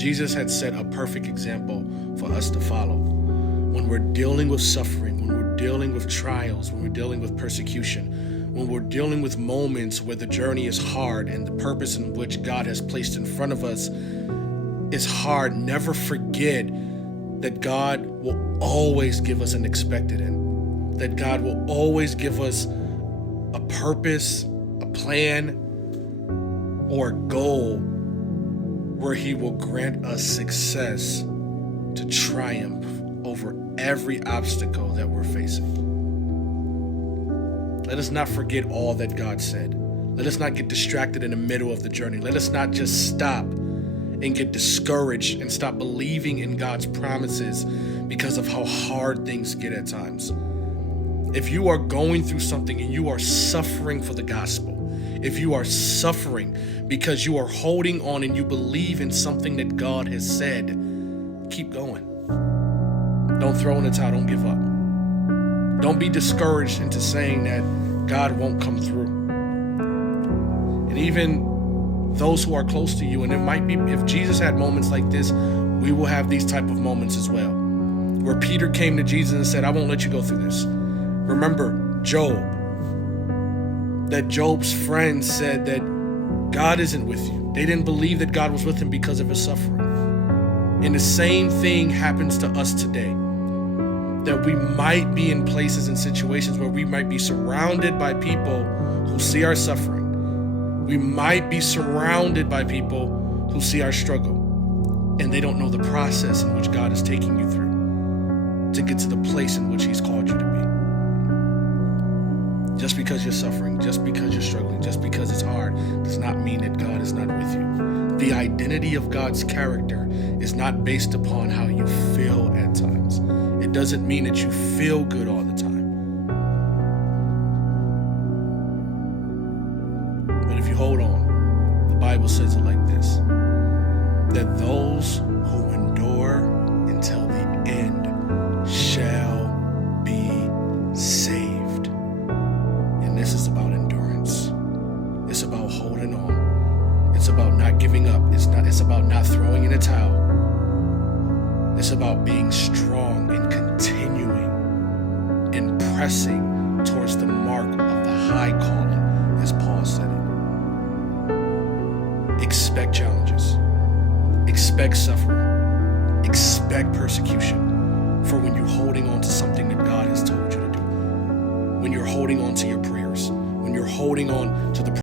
Jesus had set a perfect example for us to follow. When we're dealing with suffering, when we're dealing with trials, when we're dealing with persecution, when we're dealing with moments where the journey is hard and the purpose in which God has placed in front of us is hard, never forget that God will always give us an expected end. That God will always give us a purpose, a plan, or a goal where He will grant us success to triumph over every obstacle that we're facing. Let us not forget all that God said. Let us not get distracted in the middle of the journey. Let us not just stop and get discouraged and stop believing in God's promises because of how hard things get at times. If you are going through something and you are suffering for the gospel, if you are suffering because you are holding on and you believe in something that God has said, keep going. Don't throw in the towel. Don't give up. Don't be discouraged into saying that God won't come through. And even those who are close to you, and it might be, if Jesus had moments like this, we will have these type of moments as well. Where Peter came to Jesus and said, I won't let you go through this. Remember Job, that Job's friends said that God isn't with you. They didn't believe that God was with him because of his suffering. And the same thing happens to us today. That we might be in places and situations where we might be surrounded by people who see our suffering. We might be surrounded by people who see our struggle, and they don't know the process in which God is taking you through to get to the place in which He's called you to be. Just because you're suffering, just because you're struggling, just because it's hard, does not mean that God is not with you. The identity of God's character is not based upon how you feel at times. It doesn't mean that you feel good all the time. But if you hold on, the Bible says it like this, that those who endure until the end shall be saved. And this is about endurance. It's about holding on. It's about not giving up. It's about not throwing in a towel. It's about being strong and continuing and pressing towards the mark of the high calling, as Paul said it. Expect challenges. Expect suffering. Expect persecution. For when you're holding on to something that God has told you to do, when you're holding on to your prayers, when you're holding on to the